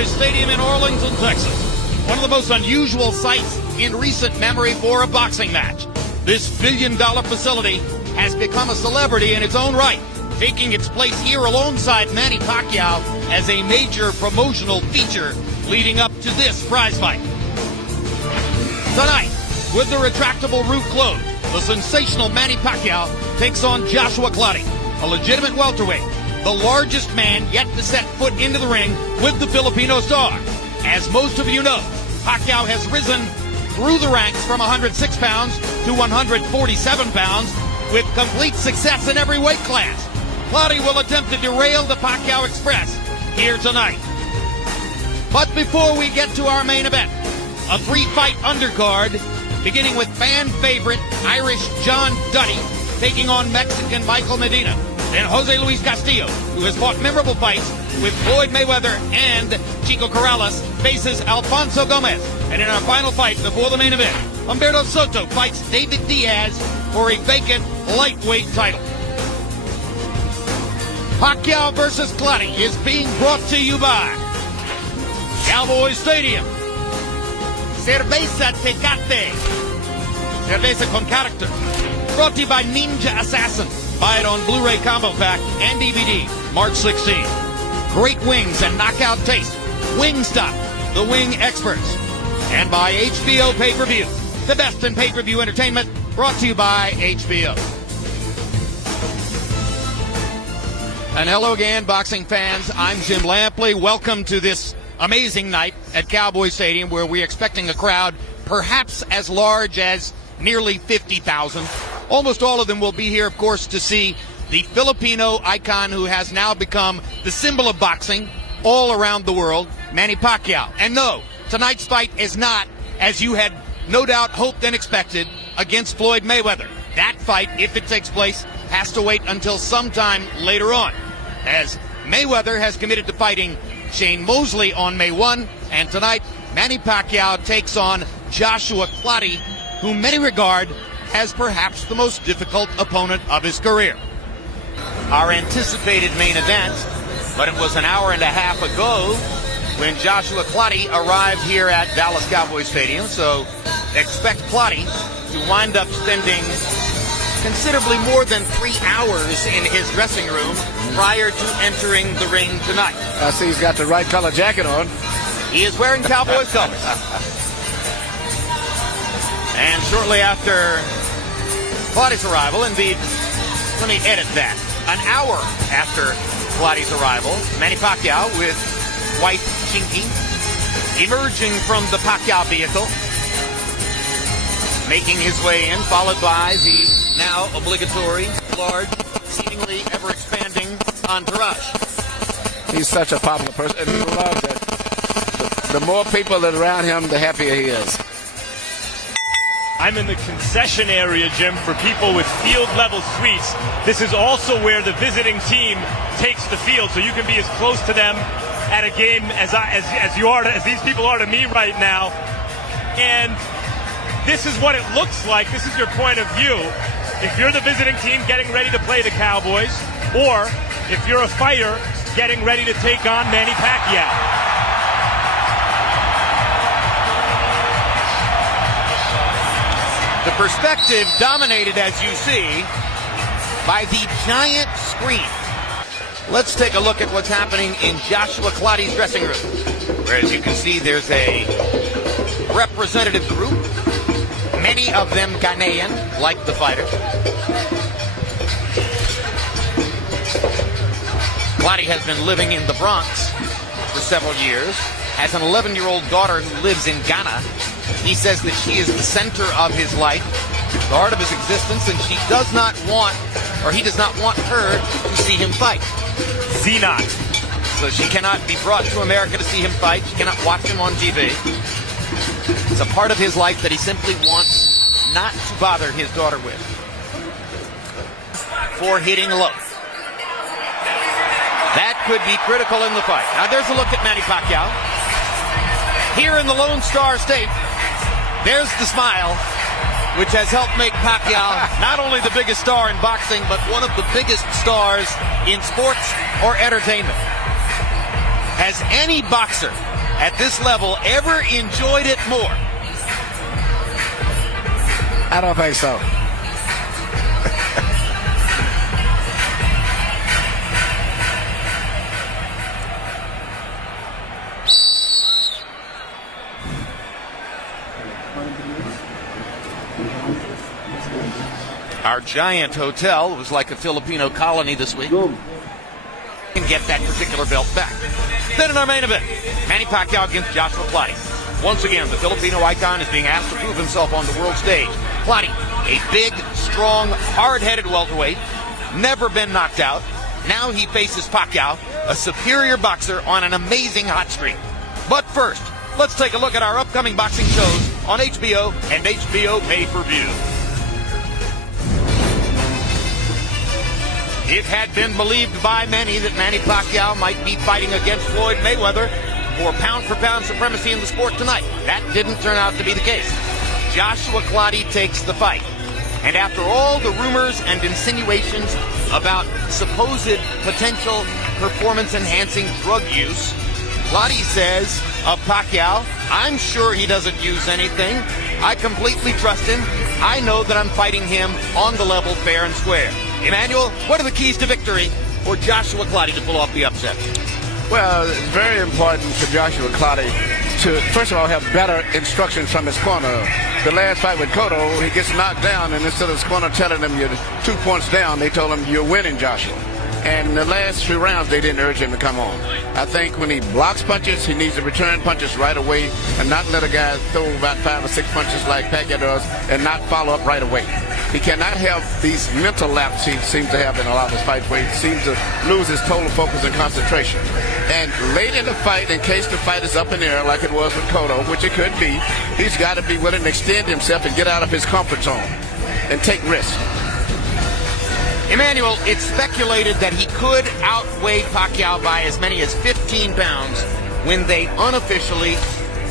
Cowboys Stadium in Arlington, Texas. One of the most unusual sights in recent memory for a boxing match. This billion-dollar facility has become a celebrity in its own right, taking its place here alongside Manny Pacquiao as a major promotional feature leading up to this prize fight. Tonight, with the retractable roof closed, the sensational Manny Pacquiao takes on Joshua Clottey, a legitimate welterweight, the largest man yet to set foot into the ring with the Filipino star. As most of you know, Pacquiao has risen through the ranks from 106 pounds to 147 pounds with complete success in every weight class. Clottey will attempt to derail the Pacquiao Express here tonight. But before we get to our main event, a three-fight undercard beginning with fan favorite Irish John Duddy taking on Mexican Michael Medina. Then Jose Luis Castillo, who has fought memorable fights with Floyd Mayweather and Chico Corrales, faces Alfonso Gomez. And in our final fight before the main event, Humberto Soto fights David Diaz for a vacant lightweight title. Pacquiao versus Clottey is being brought to you by Cowboys Stadium, Cerveza Tecate, Cerveza con character, brought to you by Ninja Assassin. Buy it on Blu-ray combo pack and DVD, March 16. Great wings and knockout taste. Wingstop, the wing experts. And by HBO Pay-Per-View, the best in pay-per-view entertainment, brought to you by HBO. And hello again, boxing fans. I'm Jim Lampley. Welcome to this amazing night at Cowboy Stadium, where we're expecting a crowd perhaps as large as nearly 50,000. Almost all of them will be here, of course, to see the Filipino icon who has now become the symbol of boxing all around the world, Manny Pacquiao. And no, tonight's fight is not, as you had no doubt hoped and expected, against Floyd Mayweather. That fight, if it takes place, has to wait until sometime later on, as Mayweather has committed to fighting Shane Mosley on May 1, and tonight Manny Pacquiao takes on Joshua Clottey, whom many regard as perhaps the most difficult opponent of his career. Our anticipated main event, but it was an hour and a half ago when Joshua Clottey arrived here at Dallas Cowboy Stadium, so expect Clottey to wind up spending considerably more than 3 hours in his dressing room prior to entering the ring tonight. I see he's got the right color jacket on. He is wearing Cowboys colors. And shortly after Clottey's arrival, indeed, let me edit that. An hour after Clottey's arrival, Manny Pacquiao with wife Chinky emerging from the Pacquiao vehicle, making his way in, followed by the now obligatory, large, seemingly ever-expanding entourage. He's such a popular person, and he loves it. The more people that are around him, the happier he is. I'm in the concession area, Jim, for people with field-level suites. This is also where the visiting team takes the field, so you can be as close to them at a game as these people are to me right now. And this is what it looks like. This is your point of view. If you're the visiting team getting ready to play the Cowboys, or if you're a fighter getting ready to take on Manny Pacquiao. The perspective dominated, as you see, by the giant screen. Let's take a look at what's happening in Joshua Clottey's dressing room, where, as you can see, there's a representative group, many of them Ghanaian, like the fighter. Clottey has been living in the Bronx for several years, has an 11-year-old daughter who lives in Ghana. He says that she is the center of his life, the heart of his existence, and he does not want her to see him fight. Zenot. So she cannot be brought to America to see him fight. She cannot watch him on TV. It's a part of his life that he simply wants not to bother his daughter with. For hitting low. That could be critical in the fight. Now there's a look at Manny Pacquiao. Here in the Lone Star State, there's the smile, which has helped make Pacquiao not only the biggest star in boxing, but one of the biggest stars in sports or entertainment. Has any boxer at this level ever enjoyed it more? I don't think so. Our giant hotel was like a Filipino colony this week. And get that particular belt back. Then in our main event, Manny Pacquiao against Joshua Clottey. Once again, the Filipino icon is being asked to prove himself on the world stage. Clottey, a big, strong, hard-headed welterweight, never been knocked out. Now he faces Pacquiao, a superior boxer on an amazing hot streak. But first, let's take a look at our upcoming boxing shows on HBO and HBO pay-per-view. It had been believed by many that Manny Pacquiao might be fighting against Floyd Mayweather for pound-for-pound supremacy in the sport tonight. That didn't turn out to be the case. Joshua Clottey takes the fight. And after all the rumors and insinuations about supposed potential performance-enhancing drug use, Clottey says of Pacquiao, "I'm sure he doesn't use anything. I completely trust him. I know that I'm fighting him on the level, fair and square." Emmanuel, what are the keys to victory for Joshua Clottey to pull off the upset? Well, it's very important for Joshua Clottey to, first of all, have better instructions from his corner. The last fight with Cotto, he gets knocked down, and instead of his corner telling him you're 2 points down, they told him you're winning, Joshua. And the last few rounds, they didn't urge him to come on. I think when he blocks punches, he needs to return punches right away and not let a guy throw about 5 or 6 punches like Pacquiao does and not follow up right away. He cannot have these mental lapses he seems to have in a lot of his fights where he seems to lose his total focus and concentration. And late in the fight, in case the fight is up in the air like it was with Cotto, which it could be, he's got to be willing to extend himself and get out of his comfort zone and take risks. Emmanuel, it's speculated that he could outweigh Pacquiao by as many as 15 pounds when they unofficially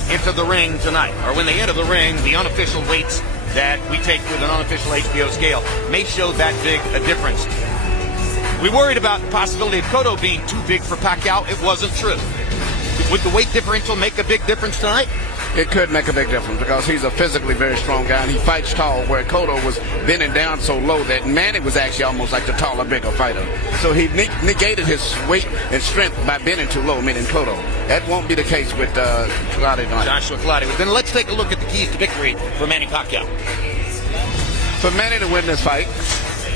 enter the ring tonight. Or when they enter the ring, the unofficial weights that we take with an unofficial HBO scale may show that big a difference. We worried about the possibility of Cotto being too big for Pacquiao. It wasn't true. Would the weight differential make a big difference tonight? It could make a big difference because he's a physically very strong guy and he fights tall, where Cotto was bending down so low that Manny was actually almost like the taller, bigger fighter. So he negated his weight and strength by bending too low, meaning Cotto. That won't be the case with Clottey. Joshua Clottey. Then let's take a look at the keys to victory for Manny Pacquiao. For Manny to win this fight,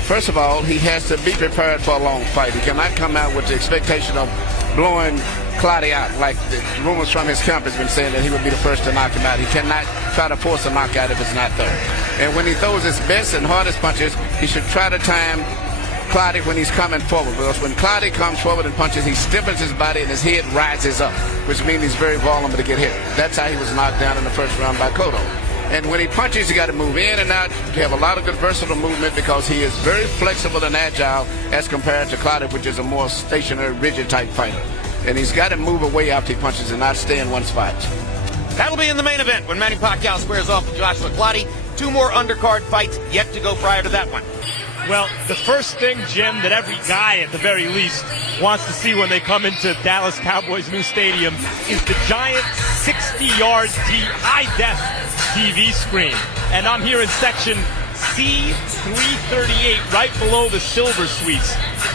first of all, he has to be prepared for a long fight. He cannot come out with the expectation of blowing Clottey out, like the rumors from his camp has been saying that he would be the first to knock him out. He cannot try to force a knockout if it's not third. And when he throws his best and hardest punches, he should try to time Clottey when he's coming forward, because when Clottey comes forward and punches, he stiffens his body and his head rises up, which means he's very vulnerable to get hit. That's how he was knocked down in the first round by Cotto. And when he punches, you got to move in and out. You have a lot of good versatile movement because he is very flexible and agile as compared to Clottey, which is a more stationary, rigid type fighter. And he's got to move away after he punches and not stay in one spot. That'll be in the main event when Manny Pacquiao squares off with Joshua Clottey. 2 more undercard fights yet to go prior to that one. Well, the first thing, Jim, that every guy at the very least wants to see when they come into Dallas Cowboys' new stadium is the giant 60-yard high-def TV screen. And I'm here in section C338, right below the Silver Suites.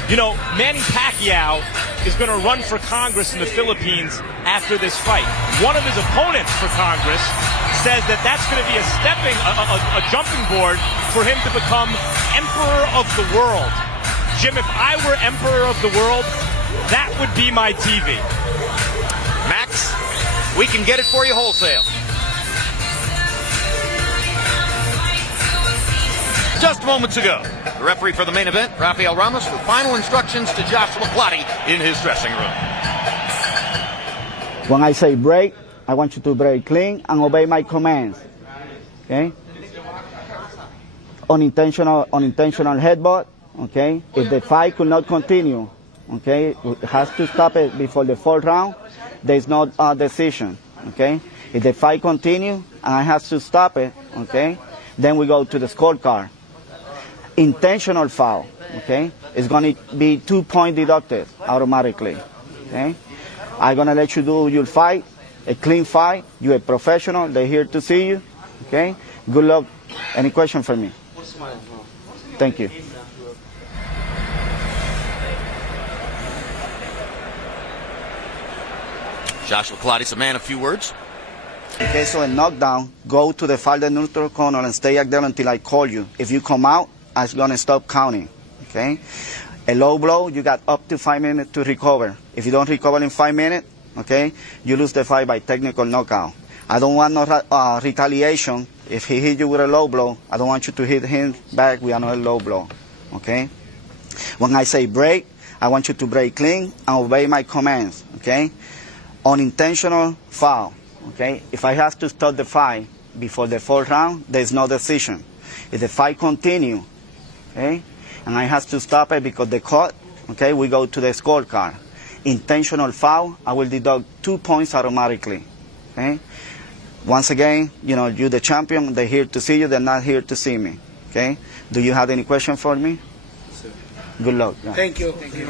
You know, Manny Pacquiao is going to run for Congress in the Philippines after this fight. One of his opponents for Congress says that that's going to be a jumping board for him to become Emperor of the World. Jim, if I were Emperor of the World, that would be my TV. Max, we can get it for you wholesale. Just moments ago, the referee for the main event, Rafael Ramos, with final instructions to Joshua Clottey in his dressing room. When I say break, I want you to break clean and obey my commands. Okay? Unintentional headbutt. Okay? If the fight could not continue, okay, it has to stop it before the 4th round. There's no decision. Okay? If the fight continue and I have to stop it, okay, then we go to the scorecard. Intentional foul, okay, is going to be 2 points deducted automatically, okay? I'm going to let you do your fight, a clean fight. You're a professional. They're here to see you. Okay? Good luck. Any question for me? Thank you. Joshua Clottey's a man of few words. In case of a knockdown, go to the farther neutral corner and stay there until I call you. If you come out, I'm going to stop counting. Okay? A low blow, you got up to 5 minutes to recover. If you don't recover in 5 minutes, okay, you lose the fight by technical knockout. I don't want no retaliation. If he hit you with a low blow, I don't want you to hit him back with another low blow. Okay? When I say break, I want you to break clean and obey my commands. Okay? Unintentional foul. Okay? If I have to stop the fight before the 4th round, there's no decision. If the fight continue, okay, and I have to stop it because the cut, okay, we go to the scorecard. Intentional foul, I will deduct 2 points automatically. Okay? Once again, you know, you're the champion. They're here to see you. They're not here to see me. Okay? Do you have any question for me? Good luck. Yeah. Thank you. Thank you.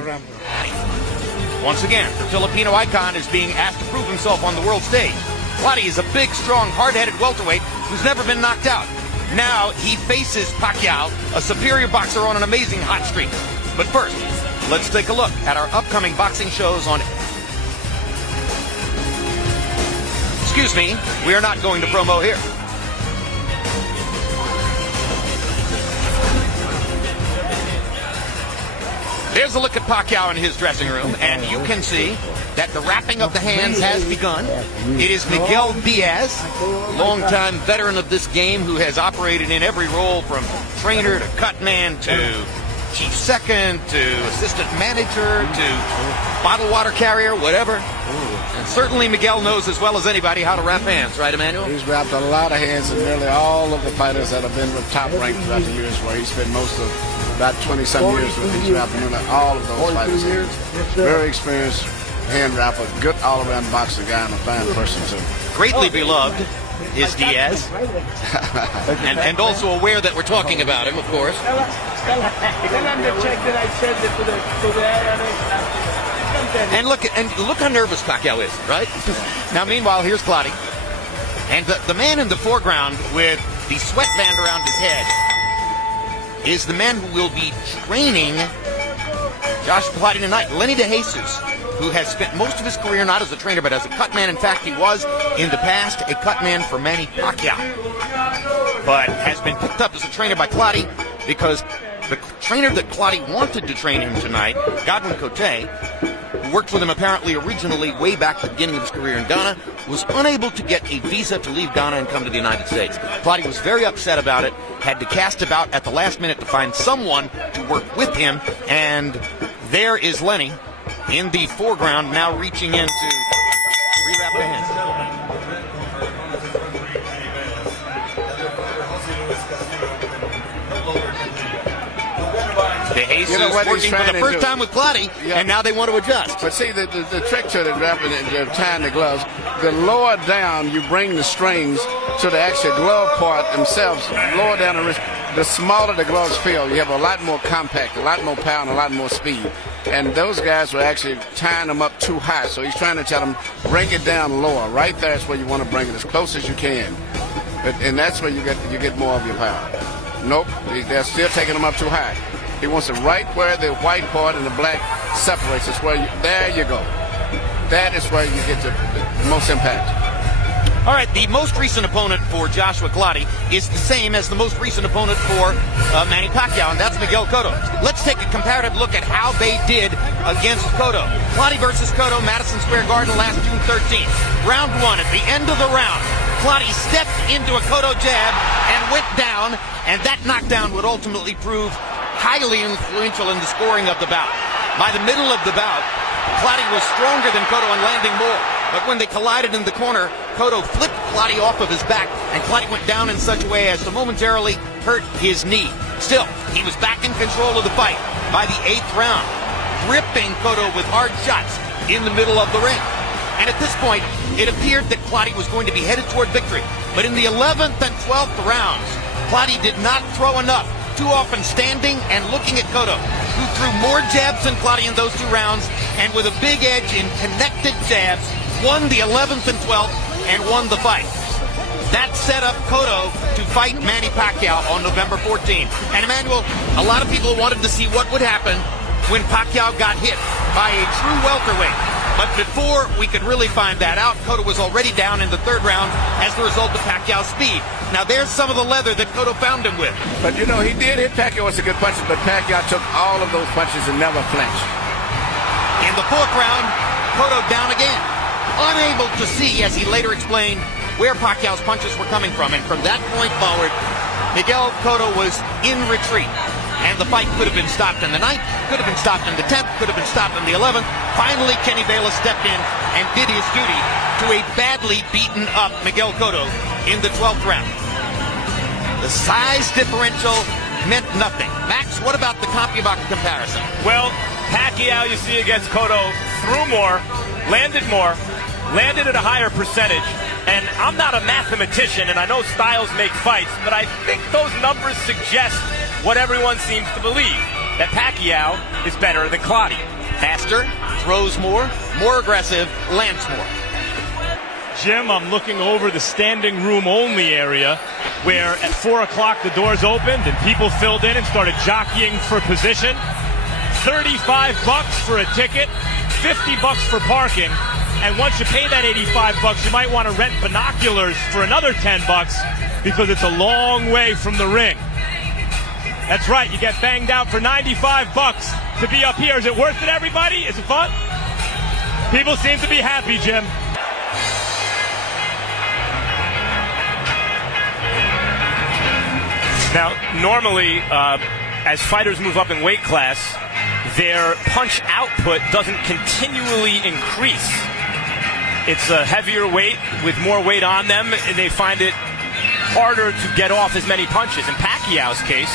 Once again, the Filipino icon is being asked to prove himself on the world stage. Clottey is a big, strong, hard-headed welterweight who's never been knocked out. Now he faces Pacquiao, a superior boxer on an amazing hot streak. But first, let's take a look at our upcoming boxing shows on... Excuse me, we are not going to promo here. Here's a look at Pacquiao in his dressing room, and you can see that the wrapping of the hands has begun. It is Miguel Diaz, longtime veteran of this game who has operated in every role from trainer to cutman to chief second to assistant manager to bottled water carrier, whatever. And certainly Miguel knows as well as anybody how to wrap hands, right, Emmanuel? He's wrapped a lot of hands in nearly all of the fighters that have been top ranked throughout the years, where he spent most of about 20-some years with these wrapping all of those fighters. Very experienced hand wrapper, good all-around boxer guy, and a fine person too. Greatly beloved is Diaz, and also aware that we're talking about him, of course. And look how nervous Pacquiao is, right? Now, meanwhile, here's Clottey, and the man in the foreground with the sweatband around his head is the man who will be training Joshua Clottey tonight, Lenny DeJesus, who has spent most of his career not as a trainer but as a cutman. In fact, he was in the past a cutman for Manny Pacquiao, but has been picked up as a trainer by Clottey because the trainer that Clottey wanted to train him tonight, Godwin Clottey, who worked with him apparently originally way back at the beginning of his career in Ghana, was unable to get a visa to leave Ghana and come to the United States. Clottey was very upset about it, had to cast about at the last minute to find someone to work with him, and there is Lenny in the foreground now reaching in to rewrap the hands. DeJesus working for the first time with Clottey, and now they want to adjust. But see, the trick to the wrapping and tying the gloves, the lower down you bring the strings to the actual glove part themselves, lower down the wrist, the smaller the gloves feel. You have a lot more compact, a lot more power, and a lot more speed. And those guys were actually tying them up too high, so he's trying to tell them, bring it down lower. Right there is where you want to bring it, as close as you can. And that's where you get more of your power. Nope, they're still taking them up too high. He wants it right where the white part and the black separates. It's where there you go. That is where you get the most impact. All right, the most recent opponent for Joshua Clottey is the same as the most recent opponent for Manny Pacquiao, and that's Miguel Cotto. Let's take a comparative look at how they did against Cotto. Clottey versus Cotto, Madison Square Garden, last June 13th. Round one, at the end of the round, Clottey stepped into a Cotto jab and went down, and that knockdown would ultimately prove highly influential in the scoring of the bout. By the middle of the bout, Clottey was stronger than Cotto and landing more. But when they collided in the corner, Cotto flipped Clottey off of his back, and Clottey went down in such a way as to momentarily hurt his knee. Still, he was back in control of the fight by the 8th round, gripping Cotto with hard shots in the middle of the ring. And at this point, it appeared that Clottey was going to be headed toward victory. But in the 11th and 12th rounds, Clottey did not throw enough too often standing and looking at Cotto, who threw more jabs than Clottey in those 2 rounds, and with a big edge in connected jabs, won the 11th and 12th and won the fight. That set up Cotto to fight Manny Pacquiao on November 14th. And Emmanuel, a lot of people wanted to see what would happen when Pacquiao got hit by a true welterweight. But before we could really find that out, Cotto was already down in the 3rd round as the result of Pacquiao's speed. Now there's some of the leather that Cotto found him with. But you know, he did hit Pacquiao with some good punches, but Pacquiao took all of those punches and never flinched. In the 4th round, Cotto down again, unable to see, as he later explained, where Pacquiao's punches were coming from. And from that point forward, Miguel Cotto was in retreat. And the fight could have been stopped in the 9th, could have been stopped in the 10th, could have been stopped in the 11th. Finally, Kenny Bayless stepped in and did his duty to a badly beaten up Miguel Cotto in the 12th round. The size differential meant nothing. Max, what about the CompuBox comparison? Well, Pacquiao, you see against Cotto, threw more, landed at a higher percentage. And I'm not a mathematician, and I know styles make fights, but I think those numbers suggest what everyone seems to believe, that Pacquiao is better than Clottey. Faster, throws more aggressive, lands more. Jim, I'm looking over the standing room only area where at 4 o'clock the doors opened and people filled in and started jockeying for position. $35 for a ticket, $50 for parking. And once you pay that $85, you might want to rent binoculars for another $10 because it's a long way from the ring. That's right, you get banged out for $95 to be up here. Is it worth it, everybody? Is it fun? People seem to be happy, Jim. Now, normally, as fighters move up in weight class, their punch output doesn't continually increase. It's a heavier weight with more weight on them, and they find it harder to get off as many punches. In Pacquiao's case,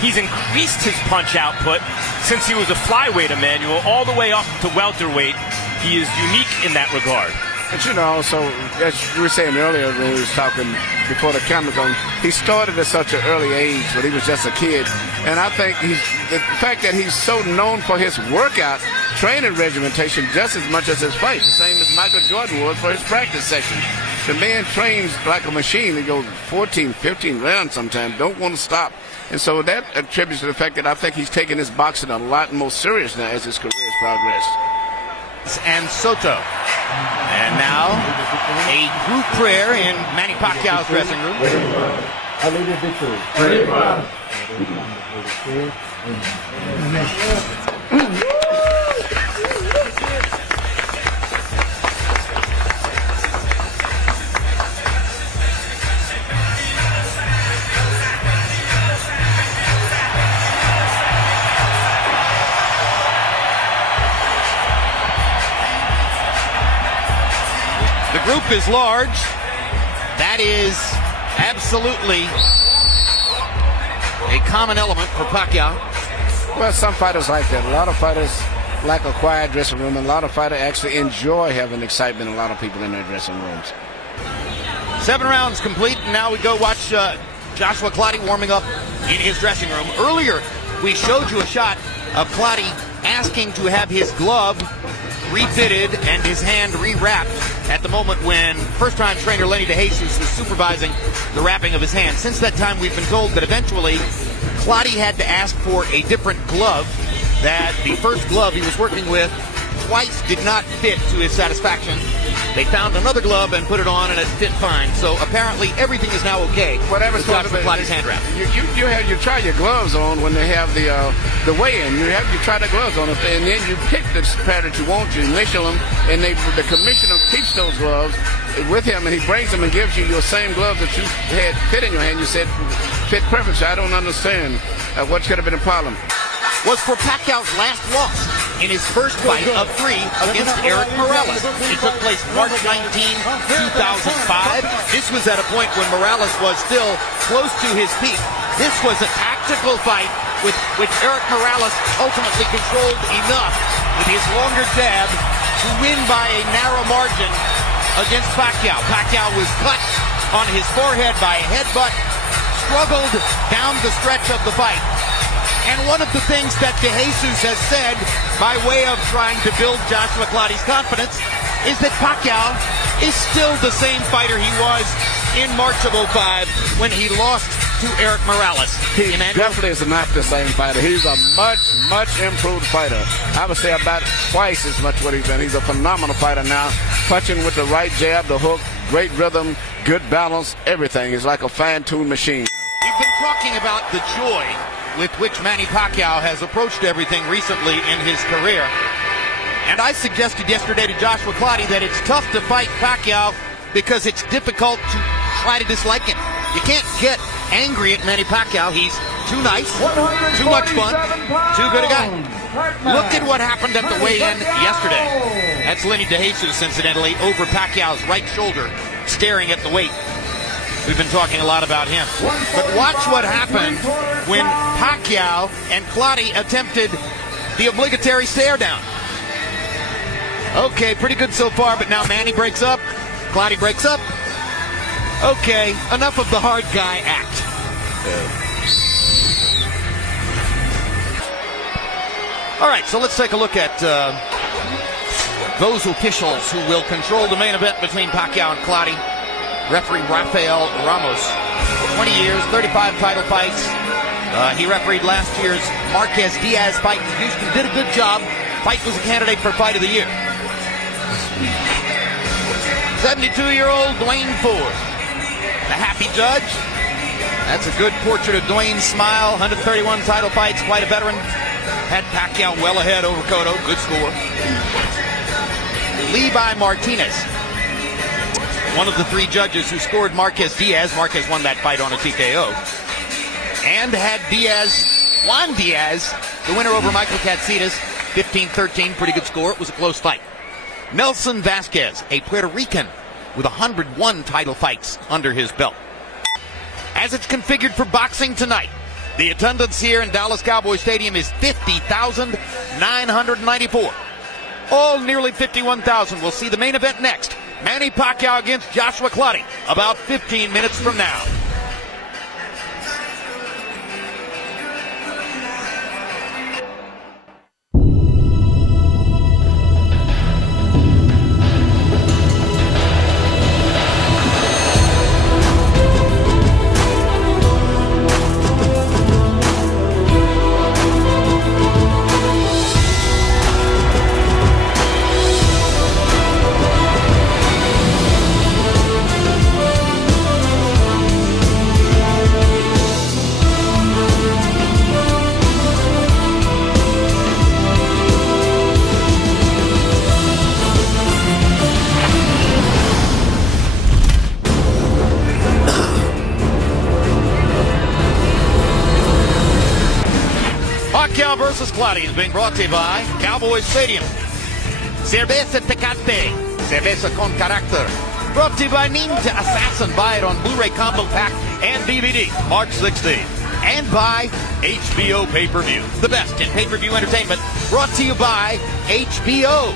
he's increased his punch output since he was a flyweight, Emmanuel, all the way up to welterweight. He is unique in that regard. But you know, so as you were saying earlier when we was talking before the camera going, he started at such an early age when he was just a kid. And I think the fact that he's so known for his workout training regimentation just as much as his fight, the same as Michael Jordan was for his practice session. The man trains like a machine. He goes 14, 15 rounds sometimes, don't want to stop. And so that attributes to the fact that I think he's taking his boxing a lot more serious now as his career has progressed. And Soto. And now a group prayer in Manny Pacquiao's dressing room. The group is large. That is absolutely a common element for Pacquiao. Well, some fighters like that. A lot of fighters like a quiet dressing room, and a lot of fighters actually enjoy having excitement, a lot of people in their dressing rooms. 7 rounds complete, and now we go watch Joshua Clottey warming up in his dressing room. Earlier, we showed you a shot of Clottey asking to have his glove refitted and his hand rewrapped at the moment when first-time trainer Lenny DeJesus was supervising the wrapping of his hand. Since that time, we've been told that eventually Clottey had to ask for a different glove, that the first glove he was working with twice did not fit to his satisfaction. They found another glove and put it on, and it fit fine. So apparently everything is now okay. Whatever's with Joshua Clottey's hand wrap. You try your gloves on when they have the weigh-in. You try the gloves on, and then you pick the pattern that you want. You initial them, and the commissioner keeps those gloves with him, and he brings them and gives you your same gloves that you had fit in your hand. You said fit perfect. So I don't understand what could have been a problem. Was for Pacquiao's last loss in his first fight of 3 against Eric Morales. It took place March 19, 2005. This was at a point when Morales was still close to his peak. This was a tactical fight with which Eric Morales ultimately controlled enough with his longer jab to win by a narrow margin against Pacquiao. Pacquiao was cut on his forehead by a headbutt, struggled down the stretch of the fight. And one of the things that De Jesus has said by way of trying to build Joshua Clottey's confidence is that Pacquiao is still the same fighter he was in March of '05 when he lost to Eric Morales. He definitely is not the same fighter. He's a much improved fighter. I would say about twice as much what he's been. He's a phenomenal fighter now, punching with the right jab, the hook, great rhythm, good balance, everything. He's like a fine-tuned machine. We've been talking about the joy with which Manny Pacquiao has approached everything recently in his career. And I suggested yesterday to Joshua Clottey that it's tough to fight Pacquiao because it's difficult to try to dislike him. You can't get angry at Manny Pacquiao. He's too nice, too much fun, too good a guy. Look at what happened at the weigh-in yesterday. That's Lenny De Jesus, incidentally, over Pacquiao's right shoulder, staring at the weight. We've been talking a lot about him. But watch what happened when Pacquiao and Clottey attempted the obligatory stare down. Okay, pretty good so far, but now Manny breaks up, Clottey breaks up. Okay, enough of the hard guy act. All right, so let's take a look at those officials who will control the main event between Pacquiao and Clottey. Referee Rafael Ramos, 20 years, 35 title fights. He refereed last year's Marquez Diaz fight in Houston. Did a good job. Fight was a candidate for Fight of the Year. 72-year-old Dwayne Ford, the happy judge. That's a good portrait of Dwayne's smile. 131 title fights, quite a veteran. Had Pacquiao well ahead over Cotto. Good score. Levi Martinez, one of the three judges who scored Marquez Diaz. Marquez won that fight on a TKO. And had Juan Diaz, the winner over Michael Katsidas, 15-13, pretty good score. It was a close fight. Nelson Vasquez, a Puerto Rican with 101 title fights under his belt. As it's configured for boxing tonight, the attendance here in Dallas Cowboy Stadium is 50,994. All nearly 51,000. We'll see the main event next. Manny Pacquiao against Joshua Clottey about 15 minutes from now. Pacquiao versus Clottey is being brought to you by Cowboy Stadium. Cerveza Tecate, cerveza con carácter. Brought to you by Ninja Assassin. Buy it on Blu-ray Combo Pack and DVD, March 16th. And by HBO Pay-Per-View, the best in pay-per-view entertainment. Brought to you by HBO.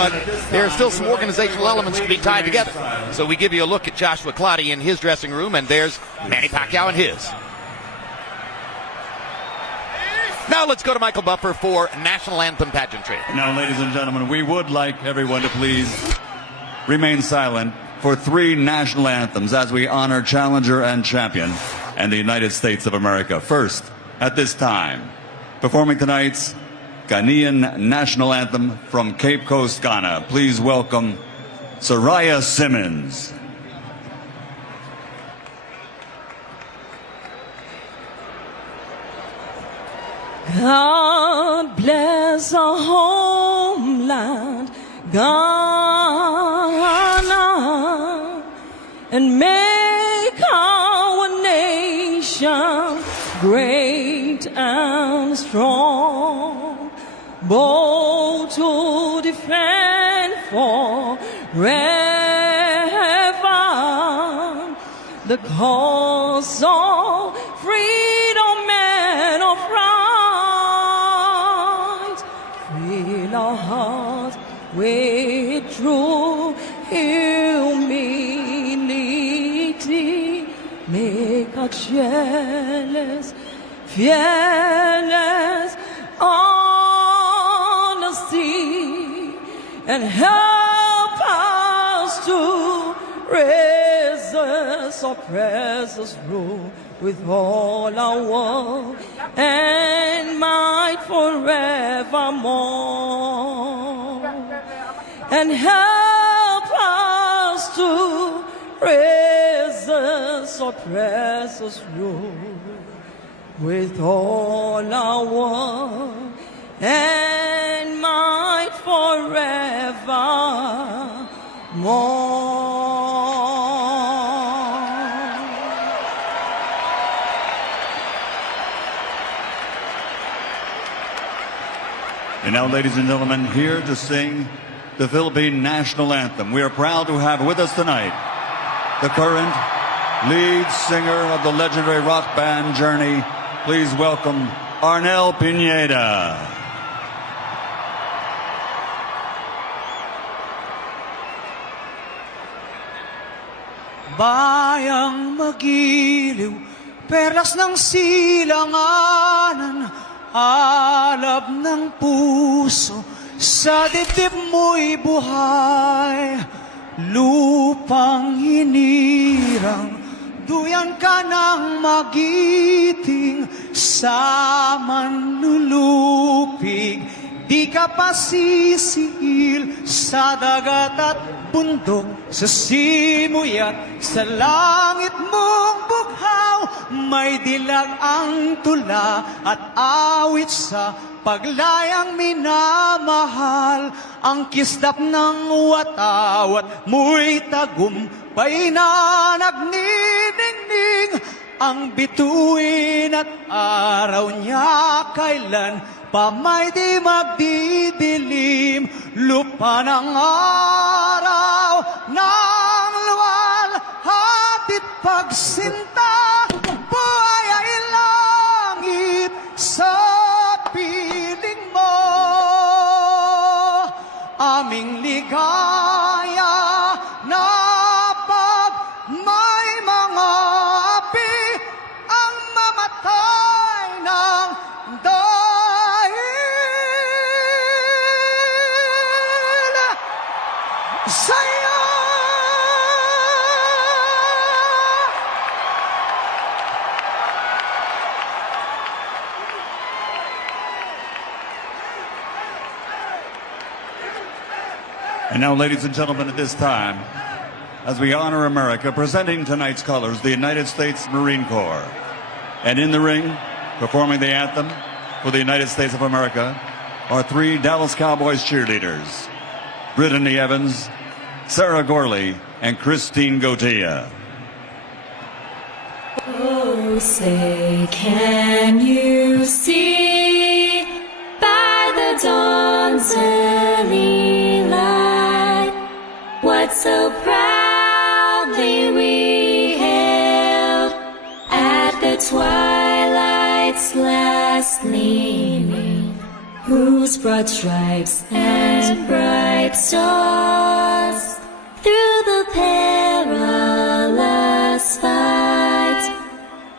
but there are still some organizational elements to be tied together. So we give you a look at Joshua Clottey in his dressing room, and there's Manny Pacquiao in his. Now let's go to Michael Buffer for National Anthem pageantry. Now, ladies and gentlemen, we would like everyone to please remain silent for 3 national anthems as we honor challenger and champion and the United States of America. First, at this time, performing tonight's Ghanaian national anthem from Cape Coast, Ghana. Please welcome Soraya Simmons. God bless our homeland, Ghana, and make our nation great and strong, bold to defend forever the cause of freedom and of right. Fill our hearts with true humility, make our jealous, fearless honesty, and help us to resist oppressors' rule with all our will and might forevermore, and help us to resist oppressors' rule with all our will and might forevermore. And now, ladies and gentlemen, here to sing the Philippine National Anthem, we are proud to have with us tonight the current lead singer of the legendary rock band Journey. Please welcome Arnel Pineda. Bayang magiliw, perlas ng silanganan, alab ng puso, sa dibdib mo'y buhay. Lupang hinirang, duyan ka ng magiting, sa manlulupig, di ka pasisiil, sa dagat at bundok, sa simoy at sa langit mong bughaw, may dilag ang tula at awit sa paglayang minamahal. Ang kisdap ng watawat mo'y tagumpay na nagniningning, ang bituin at araw niya kailan pa may di magdidilim. Lupa ng araw ng luwal, hatid pagsinta, buhay ay langit sa piling mo. Aming ligaya na pag may mga api ang mamatay ng dahil sa'yo. And now, ladies and gentlemen, at this time, as we honor America, presenting tonight's colors, the United States Marine Corps. And in the ring, performing the anthem for the United States of America, are 3 Dallas Cowboys cheerleaders, Brittany Evans, Sarah Gorley, and Christine Gauthier. Oh, say, can you see by the dawn's early light what so proudly we hailed at the twilight's last gleaming, whose broad stripes and bright stars through the perilous fight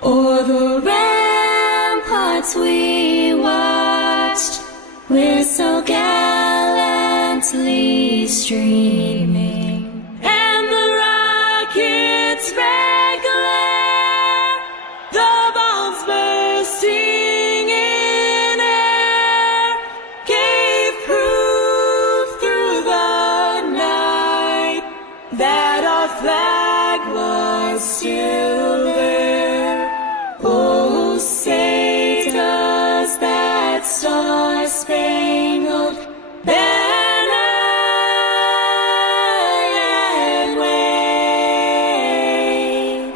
o'er the ramparts we watched, we're so gallantly streaming, and the rockets' red glare, the bombs bursting in air, gave proof through the night that our flag was still there. Oh, say does that star-spangled banner yet wave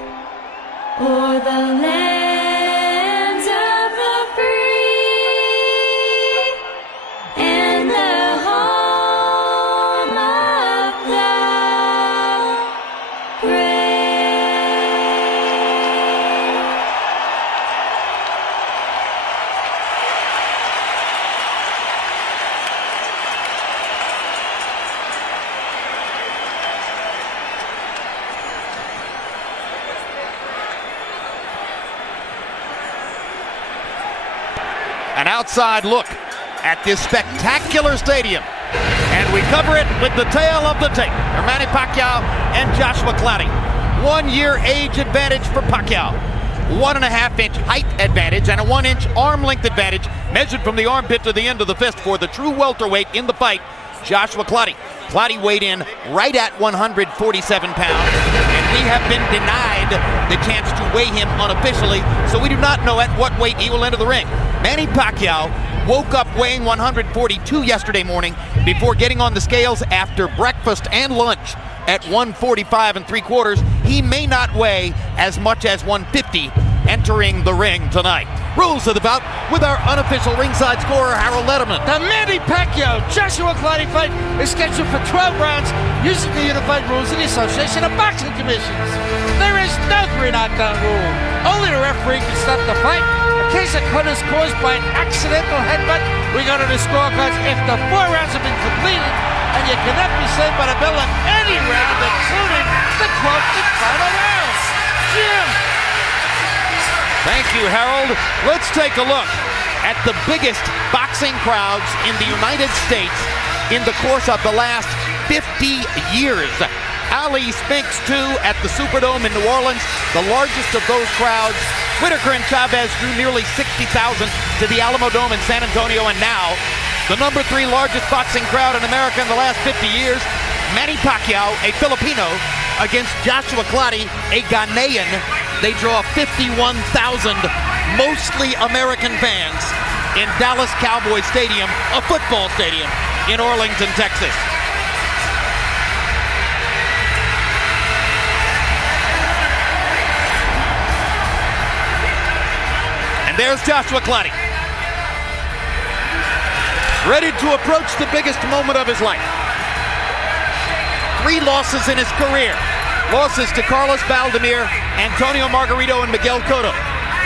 o'er the land of the free and the home of the brave. An outside look at this spectacular stadium. And we cover it with the tail of the tape. Manny Pacquiao and Joshua Clottey. 1 year age advantage for Pacquiao. 1.5 inch height advantage and a 1 inch arm length advantage measured from the armpit to the end of the fist for the true welterweight in the fight, Joshua Clottey. Clottey weighed in right at 147 pounds, and we have been denied the chance to weigh him unofficially, so we do not know at what weight he will enter the ring. Manny Pacquiao woke up weighing 142 yesterday morning before getting on the scales after breakfast and lunch at 145 3/4. He may not weigh as much as 150 entering the ring tonight. Rules of the bout with our unofficial ringside scorer, Harold Letterman. The Manny Pacquiao Joshua Clottey fight is scheduled for 12 rounds using the unified rules of the Association of Boxing Commissions. There is no 3 knockdown rule. Only the referee can stop the fight. In case a cut is caused by an accidental headbutt, we go to the scorecards after 4 rounds have been completed, and you cannot be saved by the bell in any round, including the 12th and final round. Jim! Thank you, Harold. Let's take a look at the biggest boxing crowds in the United States in the course of the last 50 years. Ali Spinks, too, at the Superdome in New Orleans, the largest of those crowds. Whitaker and Chavez drew nearly 60,000 to the Alamo Dome in San Antonio, and now the number 3 largest boxing crowd in America in the last 50 years, Manny Pacquiao, a Filipino, against Joshua Clottey, a Ghanaian. They draw 51,000 mostly American fans in Dallas Cowboy Stadium, a football stadium in Arlington, Texas. And there's Joshua Clottey, ready to approach the biggest moment of his life. 3 losses in his career. Losses to Carlos Valdemir, Antonio Margarito, and Miguel Cotto.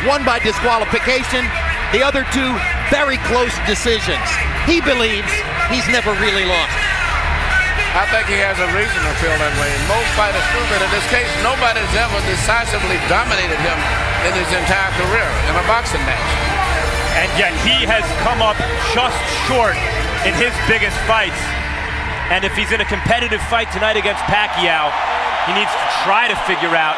One by disqualification, the other 2 very close decisions. He believes he's never really lost. I think he has a reason to feel that way. Most fighters do, but in this case, nobody's ever decisively dominated him in his entire career in a boxing match. And yet he has come up just short in his biggest fights. And if he's in a competitive fight tonight against Pacquiao, he needs to try to figure out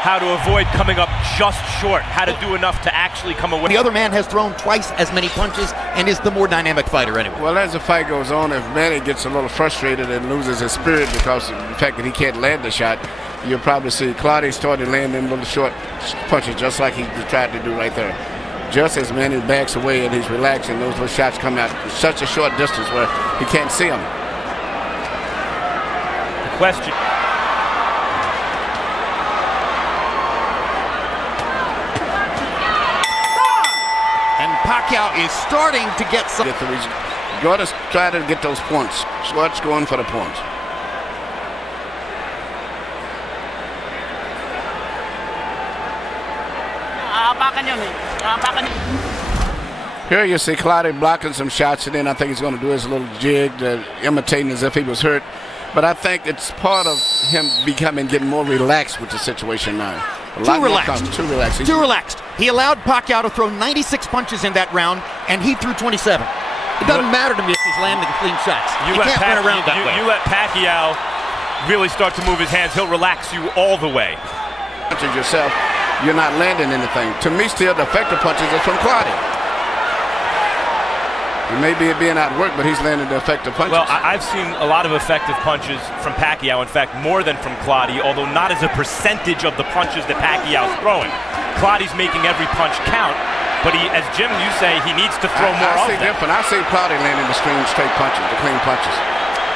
how to avoid coming up just short, how to do enough to actually come away. The other man has thrown twice as many punches and is the more dynamic fighter anyway. Well, as the fight goes on, if Manny gets a little frustrated and loses his spirit because of the fact that he can't land the shot, you'll probably see Clottey starting landing little short punches just like he tried to do right there. Just as Manny backs away and he's relaxing, those little shots come out such a short distance where he can't see them. The question. Pacquiao is starting to get some. You got to try to get those points. Scott's going for the points. Here you see Clottey blocking some shots, and then I think he's going to do his little jig, imitating as if he was hurt. But I think it's part of him getting more relaxed with the situation now. Too relaxed. Too relaxed. Too relaxed. He allowed Pacquiao to throw 96 punches in that round, and he threw 27. It doesn't matter to me if he's landing clean shots. You can't run around that way. You let Pacquiao really start to move his hands, he'll relax you all the way. Punches yourself, you're not landing anything. To me, still, the effective punches are from Clottey. He may be being outworked, but he's landing the effective punches. Well, I've seen a lot of effective punches from Pacquiao. In fact, more than from Clottey, although not as a percentage of the punches that Pacquiao's throwing. Clottey's making every punch count, but he, as Jim, you say, he needs to throw more of them. I see Clottey landing the straight punches, the clean punches.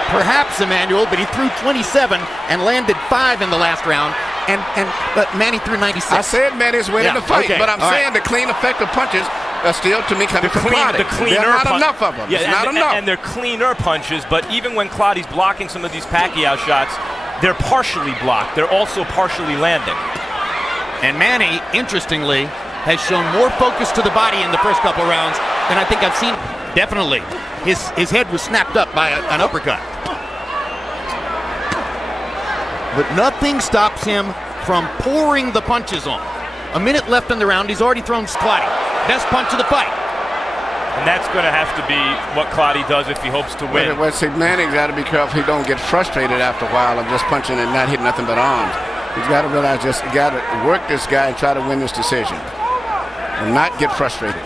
Perhaps, Emmanuel, but he threw 27 and landed 5 in the last round, but Manny threw 96. I said Manny's winning the fight, but I'm saying the clean, effective punches are still, to me, coming from Clottey. There are not enough of them. Yeah, not enough. And they're cleaner punches, but even when Clottey's blocking some of these Pacquiao shots, they're partially blocked. They're also partially landing. And Manny, interestingly, has shown more focus to the body in the first couple rounds than I think I've seen. Definitely. His head was snapped up by an uppercut. But nothing stops him from pouring the punches on. A minute left in the round, he's already thrown Clottey. Best punch of the fight. And that's going to have to be what Clottey does if he hopes to win. Well, see, Manny's got to be careful he don't get frustrated after a while of just punching and not hitting nothing but arms. He's got to realize just got to work this guy and try to win this decision and not get frustrated.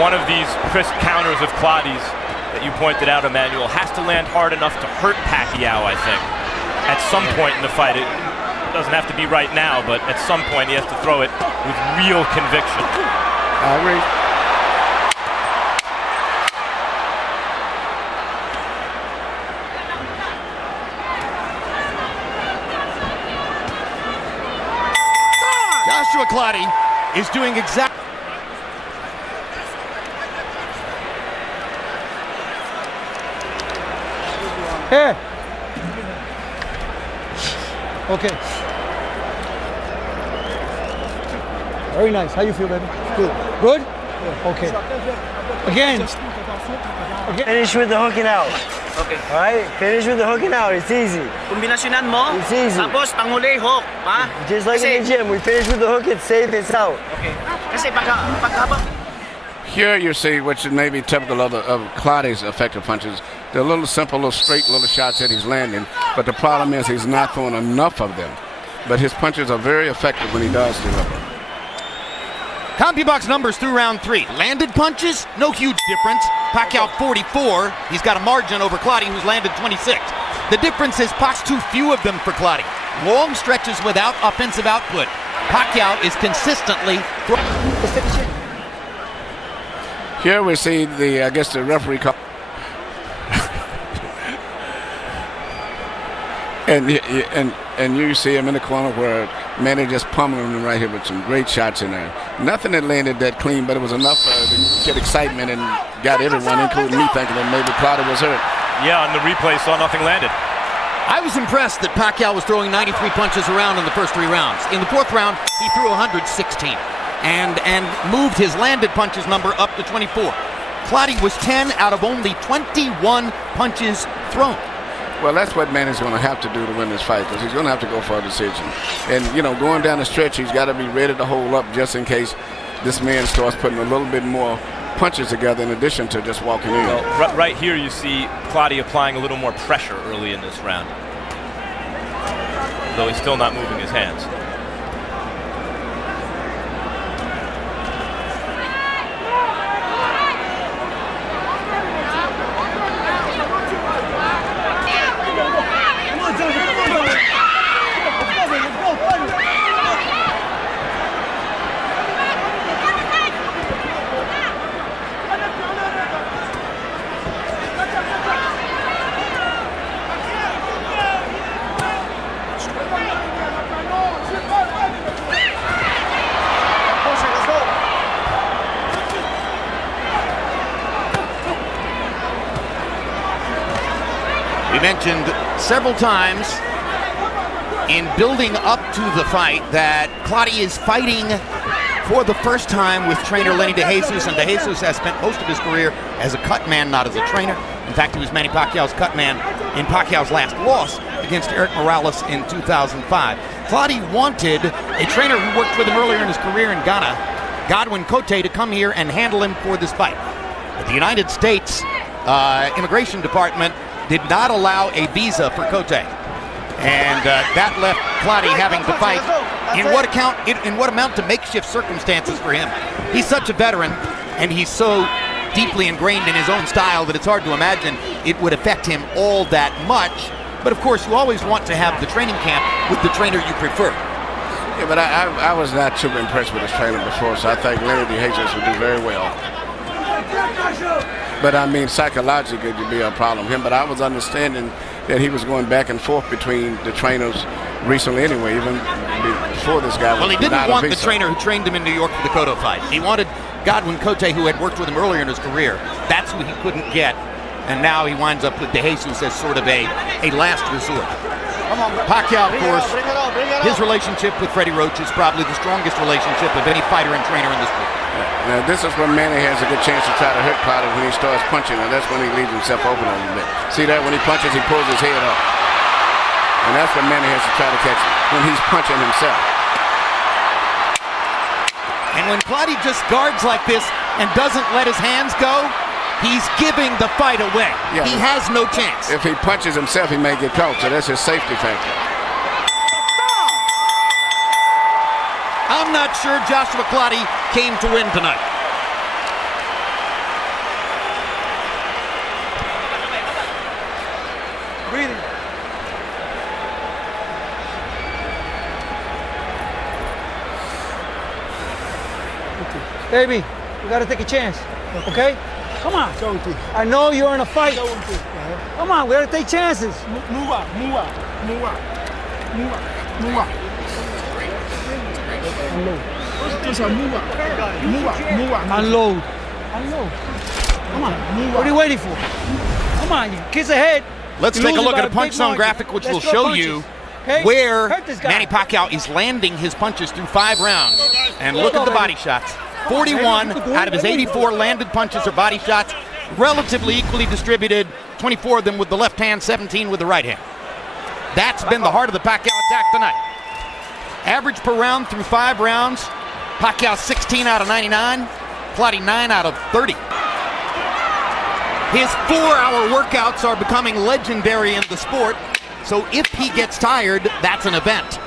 One of these crisp counters of Clottey's that you pointed out, Emmanuel, has to land hard enough to hurt Pacquiao, I think. At some point in the fight, it doesn't have to be right now, but at some point he has to throw it with real conviction. I agree. Joshua Clottey is doing exactly. Here. Okay. Very nice. How you feel, baby? Good. Good? Okay. Again. Finish with the hooking out. Okay. All right? Finish with the hooking out. It's easy. Kombinasyonan mo. It's easy. Tapos panghuli hook, ha? Just like in the gym, we finish with the hook, it's safe, it's out. Okay. Kasi paghabang Here you see, which may be typical of Clottey's effective punches, they're little simple, little straight little shots that he's landing, but the problem is he's not throwing enough of them. But his punches are very effective when he does deliver. CompuBox numbers through round 3. Landed punches, no huge difference. Pacquiao 44. He's got a margin over Clottey, who's landed 26. The difference is Pac's too few of them for Clottey. Long stretches without offensive output. Pacquiao is consistently Here we see the, I guess the referee call. and you see him in the corner where Manny just pummeling him right here with some great shots in there. Nothing that landed that clean, but it was enough to get excitement and got everyone, including me, thinking that maybe Clottey was hurt. Yeah, on the replay, saw nothing landed. I was impressed that Pacquiao was throwing 93 punches around in the first 3 rounds. In the 4th round, he threw 116 and moved his landed punches number up to 24. Clottey was 10 out of only 21 punches thrown. Well, that's what Manny's going to have to do to win this fight, because he's going to have to go for a decision. And, you know, going down the stretch, he's got to be ready to hold up just in case this man starts putting a little bit more punches together in addition to just walking in. Well, right here you see Clottey applying a little more pressure early in this round, though he's still not moving his hands. mentioned several times in building up to the fight that Clottey is fighting for the first time with trainer Lenny DeJesus, and DeJesus has spent most of his career as a cut man, not as a trainer. In fact, he was Manny Pacquiao's cut man in Pacquiao's last loss against Eric Morales in 2005. Clottey wanted a trainer who worked with him earlier in his career in Ghana, Clottey, to come here and handle him for this fight. But the United States Immigration Department did not allow a visa for Clottey. And that left Clottey having to fight in what amount to makeshift circumstances for him. He's such a veteran, and he's so deeply ingrained in his own style that it's hard to imagine it would affect him all that much. But of course, you always want to have the training camp with the trainer you prefer. Yeah, but I was not too impressed with his training before, so I think Lenny DeJesus would do very well. But I mean, psychologically, it would be a problem with him. But I was understanding that he was going back and forth between the trainers recently anyway, even before this guy was. Well, he didn't want the trainer who trained him in New York for the Cotto fight. He wanted Clottey, who had worked with him earlier in his career. That's who he couldn't get. And now he winds up with DeJesus as sort of a last resort. Pacquiao, of course, his relationship with Freddie Roach is probably the strongest relationship of any fighter and trainer in this sport. Now, this is when Manny has a good chance to try to hurt Clottey when he starts punching, and that's when he leaves himself open a little bit. See that? When he punches, he pulls his head up. And that's when Manny has to try to catch him, when he's punching himself. And when Clottey just guards like this and doesn't let his hands go, he's giving the fight away. Yeah, he has no chance. If he punches himself, he may get caught, so that's his safety factor. I'm not sure Joshua Clottey came to win tonight. Breathing. Baby, we gotta take a chance, okay? Come on. I know you're in a fight. Come on, we gotta take chances. Move up, move up, move up, move up, move up. Unload. Move up, move up, move up. Unload. Unload. Come on, move up. What are you waiting for? Come on, you kids ahead. Let's take a look at a punch zone graphic, which will show you where Manny Pacquiao is landing his punches through 5 rounds. And look at the body shots. 41 out of his 84 landed punches are body shots, relatively equally distributed, 24 of them with the left hand, 17 with the right hand. That's been the heart of the Pacquiao attack tonight. Average per round through 5 rounds, Pacquiao 16 out of 99, Clottey 9 out of 30. His 4-hour workouts are becoming legendary in the sport, so if he gets tired, that's an event.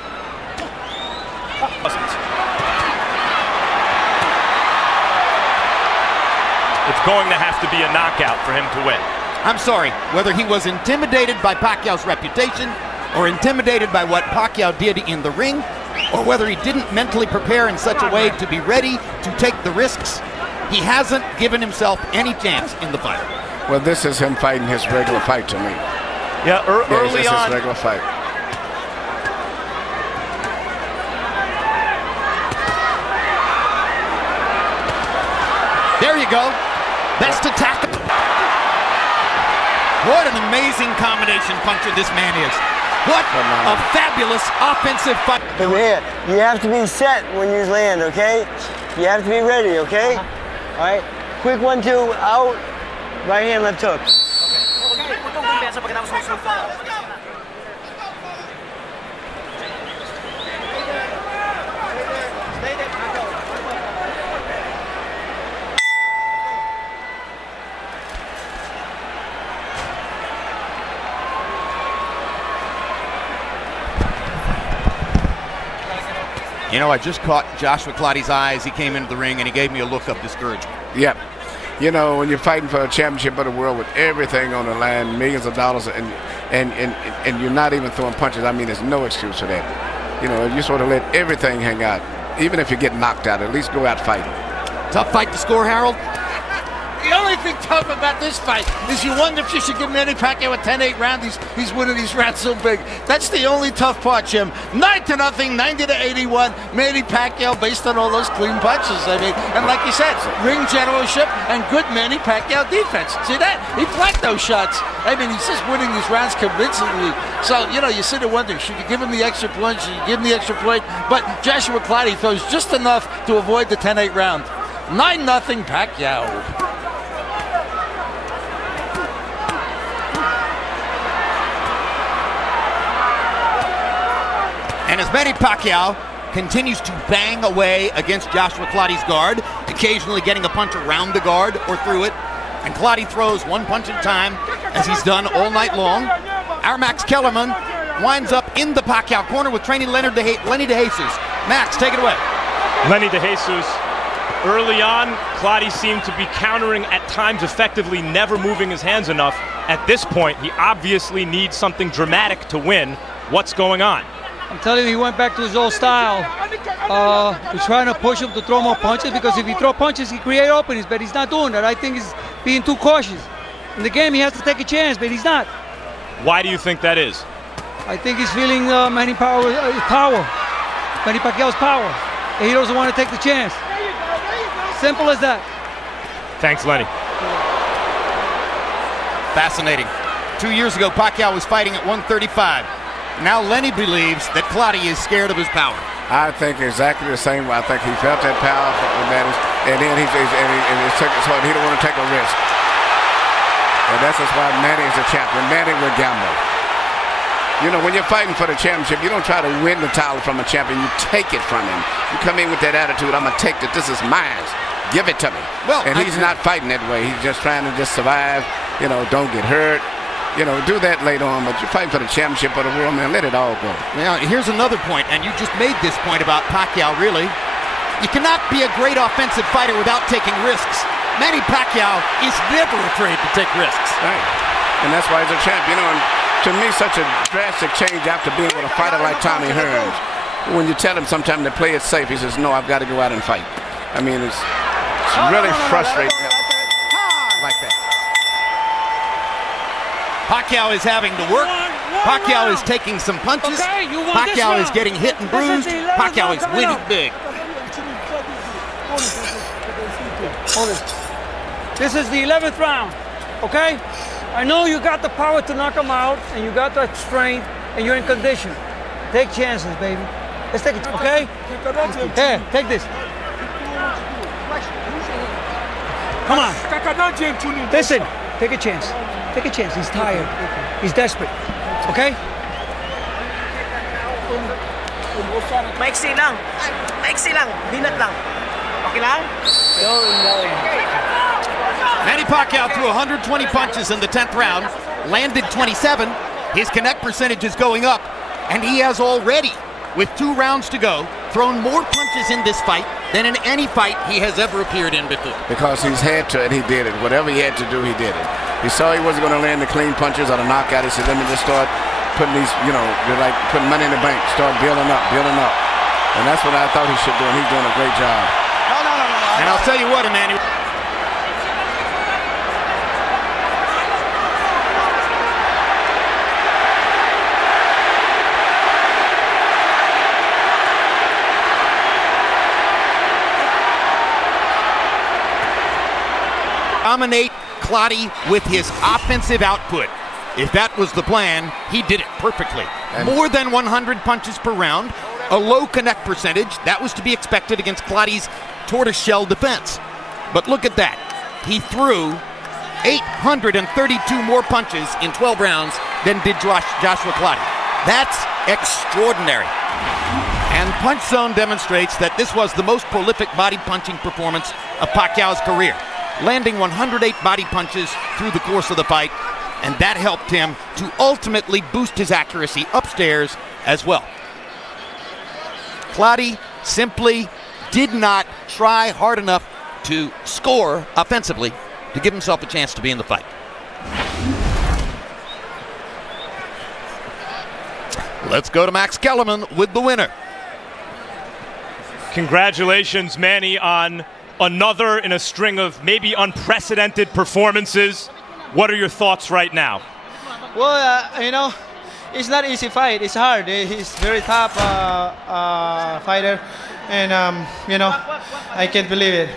It's going to have to be a knockout for him to win. I'm sorry, whether he was intimidated by Pacquiao's reputation or intimidated by what Pacquiao did in the ring, or whether he didn't mentally prepare in such a way to be ready to take the risks, he hasn't given himself any chance in the fight. Well, this is him fighting his regular fight to me. Yeah, early on. His regular fight. There you go. Best attack. What an amazing combination puncher this man is. What a fabulous offensive fight. Come here. You have to be set when you land, okay? You have to be ready, okay? All right. Quick 1-2, out. Right hand, left hook. You know, I just caught Joshua Clottey's eye as he came into the ring, and he gave me a look of discouragement. Yep. You know, when you're fighting for a championship of the world with everything on the line, millions of dollars, and you're not even throwing punches, I mean, there's no excuse for that. You know, you sort of let everything hang out. Even if you get knocked out, at least go out fighting. Tough fight to score, Harold. The only thing tough about this fight is you wonder if you should give Manny Pacquiao a 10-8 round. He's winning these rounds so big. That's the only tough part, Jim. 9-0, 90-81. Manny Pacquiao based on all those clean punches. I mean, and like you said, ring generalship and good Manny Pacquiao defense. See that? He blocked those shots. I mean, he's just winning these rounds convincingly. So, you know, you sit there wondering, should you give him the extra punch? Should you give him the extra point? But Joshua Clottey throws just enough to avoid the 10-8 round. 9-0 Pacquiao. And as Manny Pacquiao continues to bang away against Joshua Clottey's guard, occasionally getting a punch around the guard or through it, and Clottey throws one punch at a time, as he's done all night long, our Max Kellerman winds up in the Pacquiao corner with training Lenny DeJesus. Max, take it away. Lenny DeJesus. Early on, Clottey seemed to be countering at times effectively, never moving his hands enough. At this point, he obviously needs something dramatic to win. What's going on? I'm telling you, he went back to his old style. We're trying to push him to throw more punches, because if he throws punches, he creates openings, but he's not doing that. I think he's being too cautious. In the game, he has to take a chance, but he's not. Why do you think that is? I think he's feeling Manny Pacquiao's power, and he doesn't want to take the chance. Simple as that. Thanks, Lenny. Fascinating. 2 years ago, Pacquiao was fighting at 135. Now Lenny believes that Clottey is scared of his power. I think exactly the same way. I think he felt that power from Manny, and then he took it, so he don't want to take a risk. And that's just why Manny is a champion. Manny will gamble. You know, when you're fighting for the championship, you don't try to win the title from a champion. You take it from him. You come in with that attitude, I'm going to take it. This is mine. Give it to me. Well, and he's not fighting that way. He's just trying to just survive, you know, don't get hurt. You know, do that later on, but you're fighting for the championship of the world, man. Let it all go. Now, here's another point, and you just made this point about Pacquiao, really. You cannot be a great offensive fighter without taking risks. Manny Pacquiao is never afraid to take risks. Right. And that's why he's a champ. You know, and to me, such a drastic change after being with a fighter like Tommy Hearns. When you tell him sometimes to play it safe, he says, no, I've got to go out and fight. I mean, it's really frustrating. Like that. Pacquiao is having to work. Pacquiao is taking some punches. Pacquiao is getting hit and bruised. Pacquiao is winning big. This is the 11th round, okay? I know you got the power to knock him out, and you got the strength, and you're in condition. Take chances, baby. Let's take it, okay? Here, take this. Come on. Listen, take a chance. Take a chance. He's tired. He's desperate. Okay? Maiksi lang. Maiksi lang. Binat lang. Okay lang? Manny Pacquiao threw 120 punches in the 10th round, landed 27. His connect percentage is going up, and he has already, with 2 rounds to go, thrown more punches in this fight than in any fight he has ever appeared in before. Because he's had to, and he did it. Whatever he had to do, he did it. He saw he wasn't going to land the clean punches or the knockout. He said, let me just start putting these, you know, they're like putting money in the bank. Start building up. And that's what I thought he should do, and he's doing a great job. And I'll tell you what, Emmanuel. Dominate Clottey with his offensive output. If that was the plan, he did it perfectly. More than 100 punches per round, a low connect percentage. That was to be expected against Clottey's tortoiseshell defense. But look at that. He threw 832 more punches in 12 rounds than did Joshua Clottey. That's extraordinary. And Punch Zone demonstrates that this was the most prolific body punching performance of Pacquiao's career, landing 108 body punches through the course of the fight, and that helped him to ultimately boost his accuracy upstairs as well. Clottey simply did not try hard enough to score offensively to give himself a chance to be in the fight. Let's go to Max Kellerman with the winner. Congratulations, Manny, on another in a string of maybe unprecedented performances. What are your thoughts right now? Well, you know, it's not easy fight. It's hard. He's very tough fighter, and you know, I can't believe it.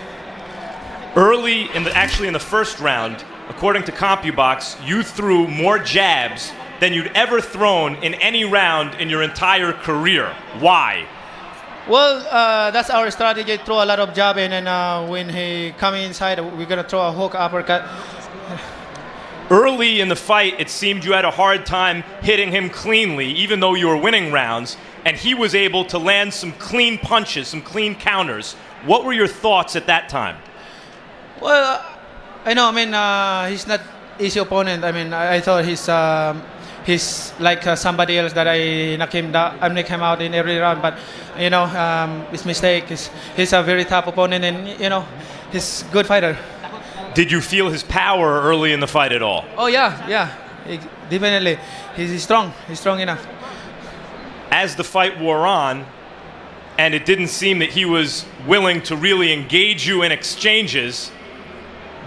Early actually in the first round, according to CompuBox, you threw more jabs than you'd ever thrown in any round in your entire career. Why? Well, that's our strategy. Throw a lot of jab in, and when he come inside, we're gonna throw a hook, uppercut. Early in the fight, it seemed you had a hard time hitting him cleanly, even though you were winning rounds, and he was able to land some clean punches, some clean counters. What were your thoughts at that time? Well, I know. I mean, he's not easy opponent. I mean, I thought he's like somebody else that I knock him out in every round. But you know, his mistake. He's a very tough opponent, and you know, he's a good fighter. Did you feel his power early in the fight at all? Oh yeah. Definitely. He's strong. He's strong enough. As the fight wore on, and it didn't seem that he was willing to really engage you in exchanges,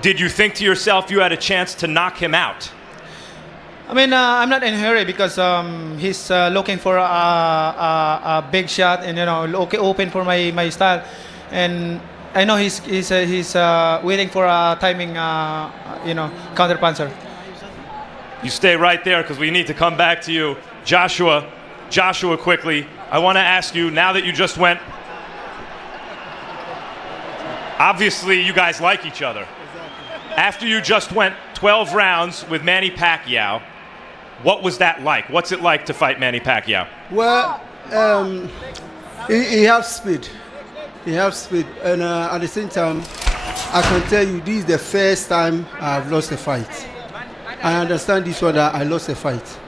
did you think to yourself you had a chance to knock him out? I mean, I'm not in a hurry because he's looking for a big shot, and you know, open for my style, and I know he's waiting for a timing, you know, counter puncher. You stay right there because we need to come back to you, Joshua, quickly. I want to ask you, now that you just went, obviously you guys like each other. After you just went 12 rounds with Manny Pacquiao, what was that like? What's it like to fight Manny Pacquiao? Well, he has speed. He has speed. And at the same time, I can tell you this is the first time I've lost a fight. I understand this one that I lost a fight.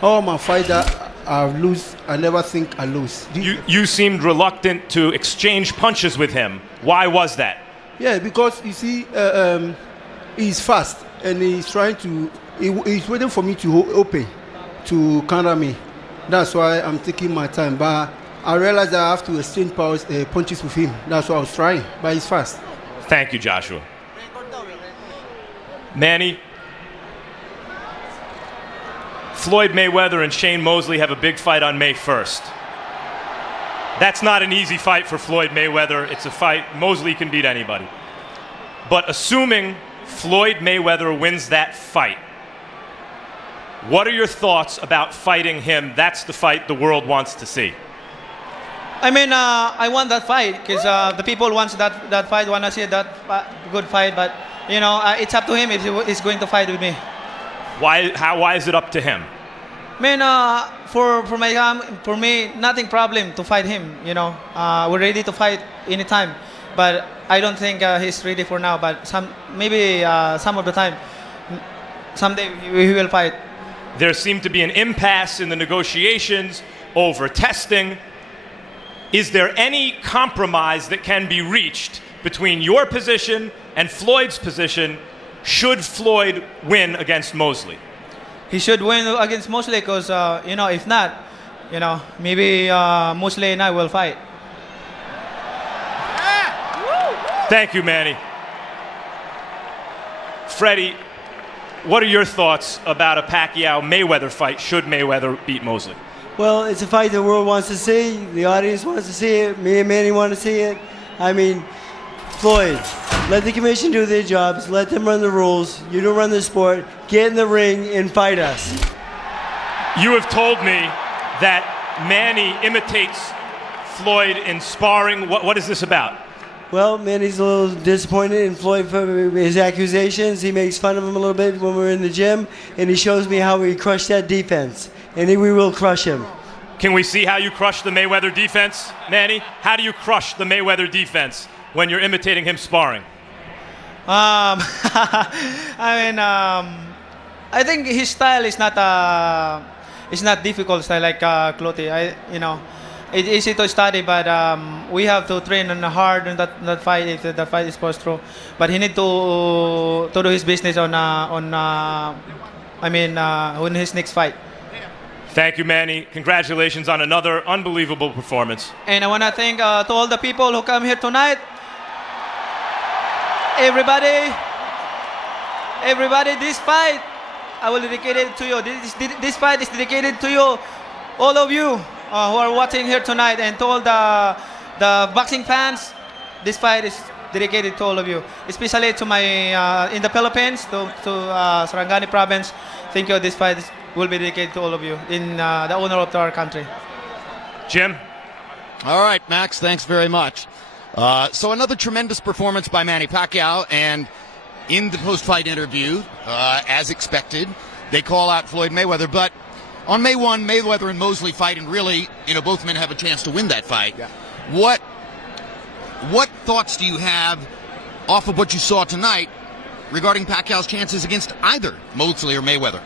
All my fights that I lose, I never think I lose. You seemed reluctant to exchange punches with him. Why was that? Yeah, because you see, he's fast and he's trying to. He's waiting for me to open, to counter me. That's why I'm taking my time. But I realized that I have to exchange punches with him. That's why I was trying. But he's fast. Thank you, Joshua. Manny, Floyd Mayweather and Shane Mosley have a big fight on May 1st. That's not an easy fight for Floyd Mayweather. It's a fight Mosley can beat anybody. But assuming Floyd Mayweather wins that fight, what are your thoughts about fighting him? That's the fight the world wants to see. I mean, I want that fight because the people want that fight, want to see that good fight. But you know, it's up to him if he's going to fight with me. Why is it up to him? Man, for me, nothing problem to fight him. You know, we're ready to fight anytime. But I don't think he's ready for now. But maybe some of the time, someday he will fight. There seemed to be an impasse in the negotiations over testing. Is there any compromise that can be reached between your position and Floyd's position should Floyd win against Mosley? He should win against Mosley because, you know, if not, you know, maybe Mosley and I will fight. Thank you, Manny. Freddie, what are your thoughts about a Pacquiao-Mayweather fight should Mayweather beat Mosley? Well, it's a fight the world wants to see. The audience wants to see it. Me and Manny want to see it. I mean, Floyd, let the commission do their jobs. Let them run the rules. You don't run the sport. Get in the ring and fight us. You have told me that Manny imitates Floyd in sparring. What is this about? Well, Manny's a little disappointed in Floyd for his accusations. He makes fun of him a little bit when we're in the gym, and he shows me how we crush that defense. And we will crush him. Can we see how you crush the Mayweather defense, Manny? How do you crush the Mayweather defense when you're imitating him sparring? I mean, I think his style is not difficult style like Clottey. You know, it's easy to study, but we have to train hard in that fight if the fight is pushed through. But he need to do his business on his next fight. Thank you, Manny. Congratulations on another unbelievable performance. And I want to thank to all the people who come here tonight. everybody, this fight, I will dedicate it to you. This fight is dedicated to you, all of you who are watching here tonight, and to all the boxing fans. This fight is dedicated to all of you, especially to my in the Philippines, to Sarangani province. Thank you. This fight will be dedicated to all of you in the honor of our country. Jim? All right, Max, thanks very much. So another tremendous performance by Manny Pacquiao, and in the post-fight interview, as expected, they call out Floyd Mayweather. But on May 1, Mayweather and Mosley fight, and really, both men have a chance to win that fight. Yeah. What thoughts do you have off of what you saw tonight regarding Pacquiao's chances against either Mosley or Mayweather?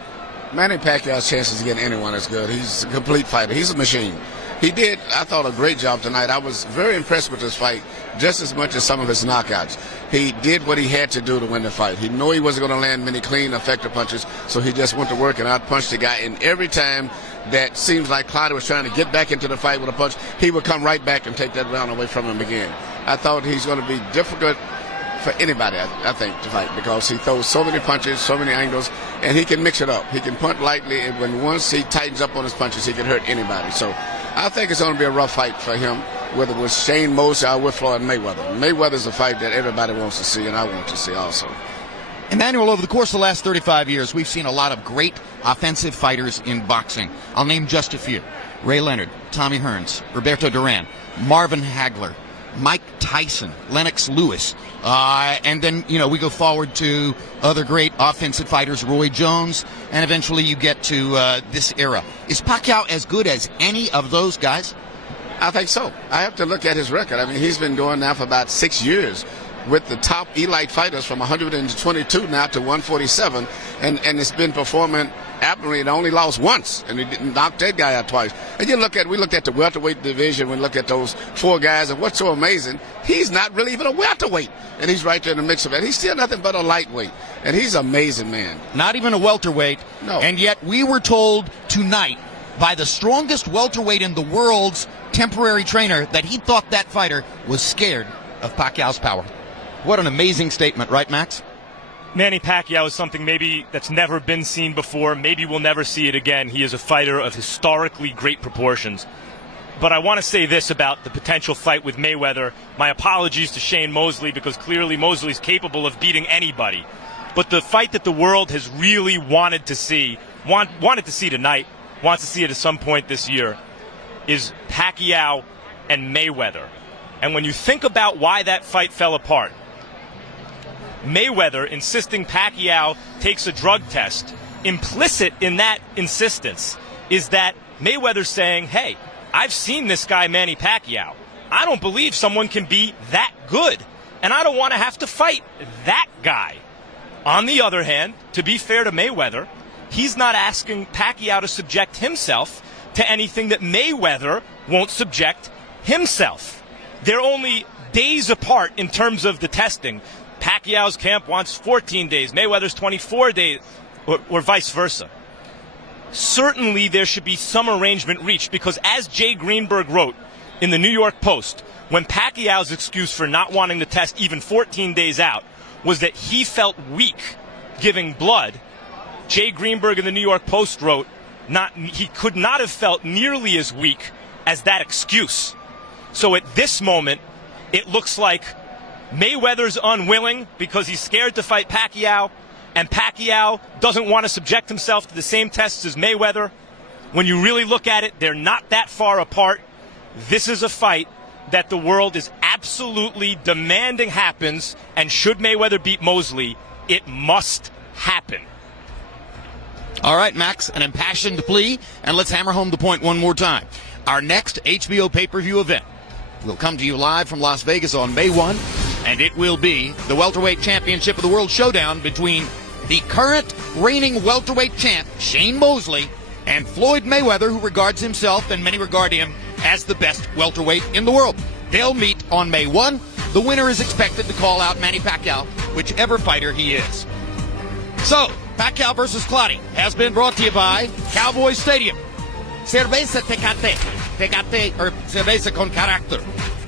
Manny Pacquiao's chances against anyone is good. He's a complete fighter. He's a machine. He did, I thought, a great job tonight. I was very impressed with this fight, just as much as some of his knockouts. He did what he had to do to win the fight. He knew he wasn't going to land many clean, effective punches, so he just went to work and outpunched the guy. And every time that seems like Clottey was trying to get back into the fight with a punch, he would come right back and take that round away from him again. I thought he's going to be difficult for anybody, I think, to fight, because he throws so many punches, so many angles, and he can mix it up. He can punt lightly, and when once he tightens up on his punches, he can hurt anybody. So I think it's going to be a rough fight for him, whether with Shane Mosley or with Floyd Mayweather. Mayweather's a fight that everybody wants to see, and I want to see also. Emmanuel, over the course of the last 35 years, we've seen a lot of great offensive fighters in boxing. I'll name just a few. Ray Leonard, Tommy Hearns, Roberto Duran, Marvin Hagler, Mike Tyson, Lennox Lewis, and then, we go forward to other great offensive fighters, Roy Jones, and eventually you get to this era. Is Pacquiao as good as any of those guys? I think so. I have to look at his record. I mean, he's been going now for about 6 years with the top elite fighters from 122 now to 147, and it's been performing admirably. It only lost once, and he knocked that guy out twice. And we looked at the welterweight division, we look at those four guys, and what's so amazing, he's not really even a welterweight, and he's right there in the mix of it. He's still nothing but a lightweight, and he's an amazing man. Not even a welterweight, no. And yet we were told tonight by the strongest welterweight in the world's temporary trainer that he thought that fighter was scared of Pacquiao's power. What an amazing statement, right, Max? Manny Pacquiao is something maybe that's never been seen before. Maybe we'll never see it again. He is a fighter of historically great proportions. But I want to say this about the potential fight with Mayweather. My apologies to Shane Mosley, because clearly Mosley's capable of beating anybody. But the fight that the world has really wanted to see tonight, wants to see it at some point this year, is Pacquiao and Mayweather. And when you think about why that fight fell apart, Mayweather insisting Pacquiao takes a drug test, implicit in that insistence is that Mayweather's saying, hey, I've seen this guy Manny Pacquiao. I don't believe someone can be that good, and I don't want to have to fight that guy. On the other hand, to be fair to Mayweather, he's not asking Pacquiao to subject himself to anything that Mayweather won't subject himself. They're only days apart in terms of the testing. Pacquiao's camp wants 14 days, Mayweather's 24 days, or vice versa. Certainly there should be some arrangement reached, because as Jay Greenberg wrote in the New York Post, when Pacquiao's excuse for not wanting to test even 14 days out was that he felt weak giving blood, Jay Greenberg in the New York Post wrote, he could not have felt nearly as weak as that excuse. So at this moment, it looks like Mayweather's unwilling because he's scared to fight Pacquiao, and Pacquiao doesn't want to subject himself to the same tests as Mayweather. When you really look at it, they're not that far apart. This is a fight that the world is absolutely demanding happens, and should Mayweather beat Mosley, it must happen. All right, Max, an impassioned plea, and let's hammer home the point one more time. Our next HBO pay-per-view event will come to you live from Las Vegas on May 1, and it will be the Welterweight Championship of the World Showdown between the current reigning welterweight champ, Shane Mosley, and Floyd Mayweather, who regards himself, and many regard him, as the best welterweight in the world. They'll meet on May 1. The winner is expected to call out Manny Pacquiao, whichever fighter he is. So, Pacquiao versus Clottey has been brought to you by Cowboy Stadium. Cerveza Tecate, or Cerveza con Carácter.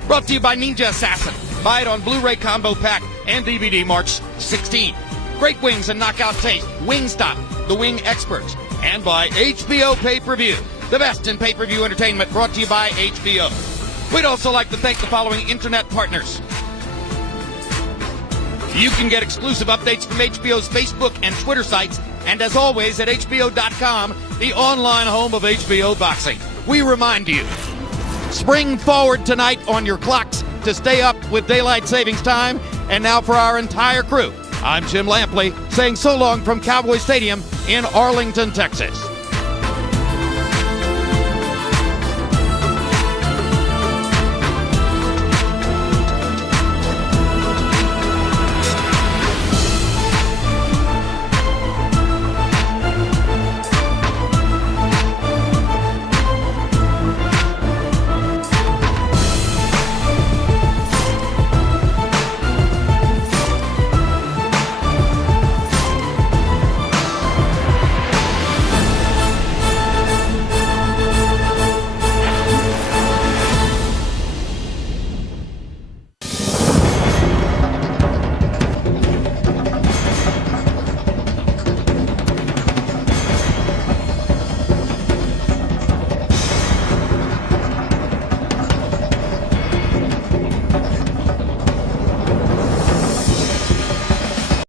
Brought to you by Ninja Assassin. Buy it on Blu-ray Combo Pack. and DVD March 16. Great wings and knockout taste. Wingstop, the wing experts. And by HBO Pay-Per-View, the best in pay-per-view entertainment, brought to you by HBO. We'd also like to thank the following internet partners. You can get exclusive updates from HBO's Facebook and Twitter sites, and as always at HBO.com, the online home of HBO Boxing. We remind you, spring forward tonight on your clocks to stay up with daylight savings time. And now for our entire crew, I'm Jim Lampley saying so long from Cowboy Stadium in Arlington, Texas.